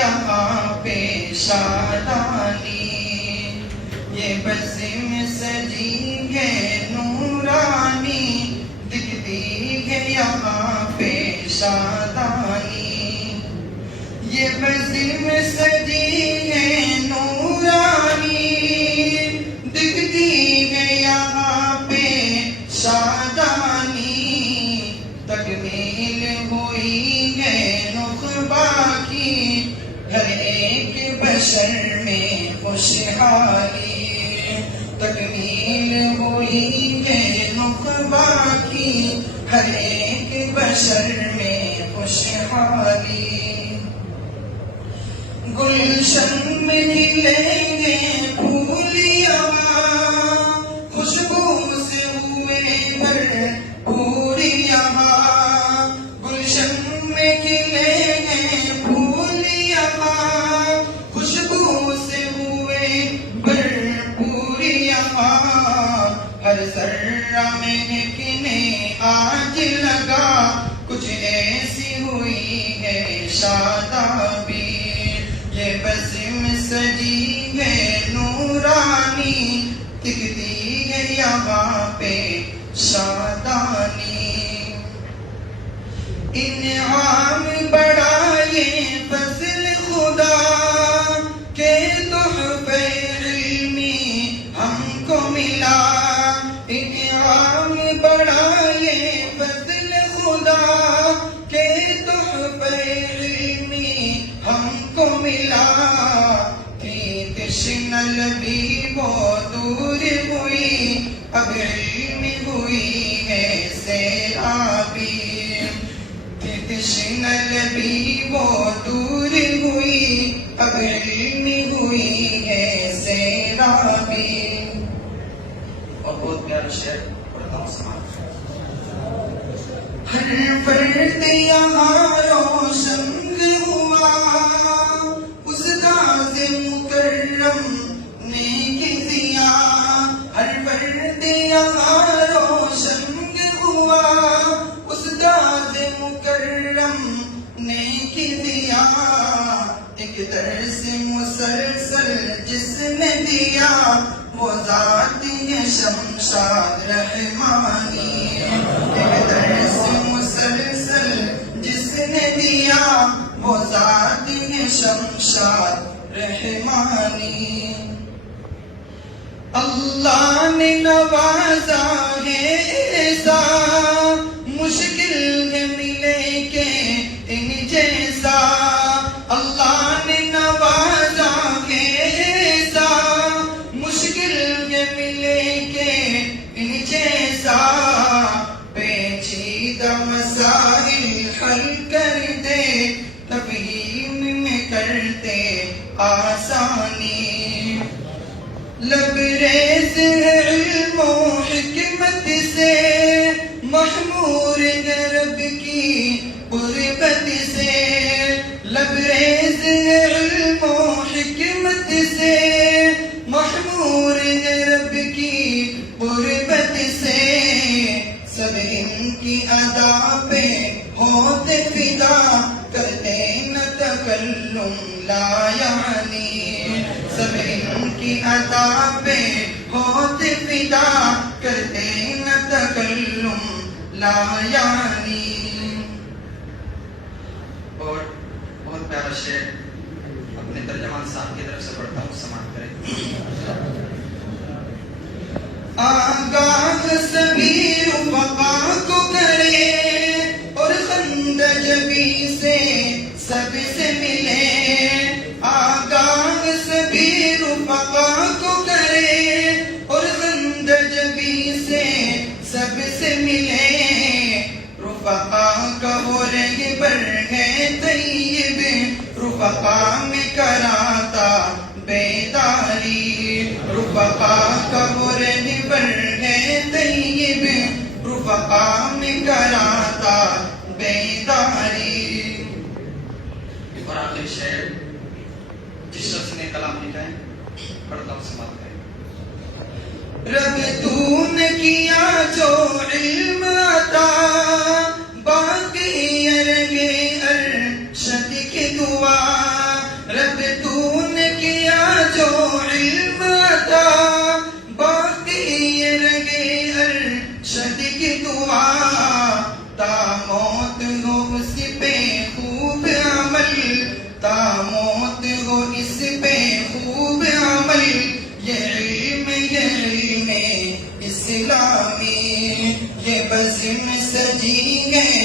یہاں پہ شادانی، یہ بزم سجی ہے نورانی، دکھتی ہے یہاں پہ شادانی، یہ بزم سجی ہے نورانی، دکھتی ہے یہاں پہ شادانی، تکمیل ہوئی ہے نخبہ کی، ہر ایک بشر میں خوشحالی، تکمیل ہوئی ہے نخبہ کی، ہر ایک بشر میں خوشحالی، گلشن میں کھلیں گے پھول یہاں، خوشبو سے ہوئے بھرپور یہاں، گلشن میں کھلیں گے پھول یہاں، خوشبو سے ہوئے بھرپور یہاں، ہر ذرہ مہکنے آج لگا، کچھ ایسی ہوئی ہے شادابی، یہ بزم سجی ہے نورانی، دکھتی ہے یہاں پہ شادانی، انعام بڑا یہ فضل خدا کہ تحفہ علمی ہم کو ملا، انعام بڑا یہ فضل خدا کہ تحفہ علمی ہم کو ملا، تھی تشنہ لبی وہ دور ہوئی، اب علم ہوئی ہے سیرابی، تھی تشنہ لبی وہ دور ہوئی، اب علم ہوئی ہے سیرابی، اور بہت پیارا شعر پڑھتا ہوں سماعت، ہر فرد یہاں روشن ہوا، اس راز مکرم نیک ضیا، ہر فرد یہاں روشن ہوا، اس راز مکرم نیک ضیا، ایک درس مسلسل جس نے دیا، وہ ذات ہے شمشاد رحمانی، ایک درس مسلسل جس نے دیا، وہ ذات ہے شمشاد رحمانی، اللہ نے نوازا ہے ایسا، مشکل ہے ملے کہ ان جیسا، اللہ نے نوازا ہے ایسا، مشکل ہے ملے کہ ان جیسا، پیچیدہ مسائل حل کر دے، تفہیم میں کرتے آسانی، لبریز ہے علم و حکمت سے، محمور ہے رب کی قربت سے، لبریز ہے علم و حکمت سے، محمور ہے رب کی قربت سے، سب ان کی ادا پہ ہوتے فدا، کرتے نہ تکلم لا یعنی، سب ان کی ادا پہ ہوتے فدا، کرتے نہ تکلم لا یعنی، اور بہت پیارا شعر اپنے ترجمان صاحب کی طرف سے پڑھتا ہوں، سماعت کریں، آگاہ سبھی رفقا کو کرے، اور خندجبی سے سب سے ملے، آگاہ سبھی رفقا کو کرے، اور خندجبی سے سب سے ملے، رفقا کا وہ رہبر ہے طیب، رفقا میں کراتا بیداری، رفقا کا وہ رہبر ہے طیب، رفقا میں کراتا بیداری، اور آخری شعر جس شخص نے کلام لکھا ہے پڑھتا ہوں، سماعت کریں، رب تو نے کیا جو علم عطا، باقی ارگے ارشد کی دعا، ارشد کی دعا تا موت ہو اس پہ خوب عمل تا موت ہو اس پہ خوب عمل یہ علم اسلامی یہ بزم سجی ہے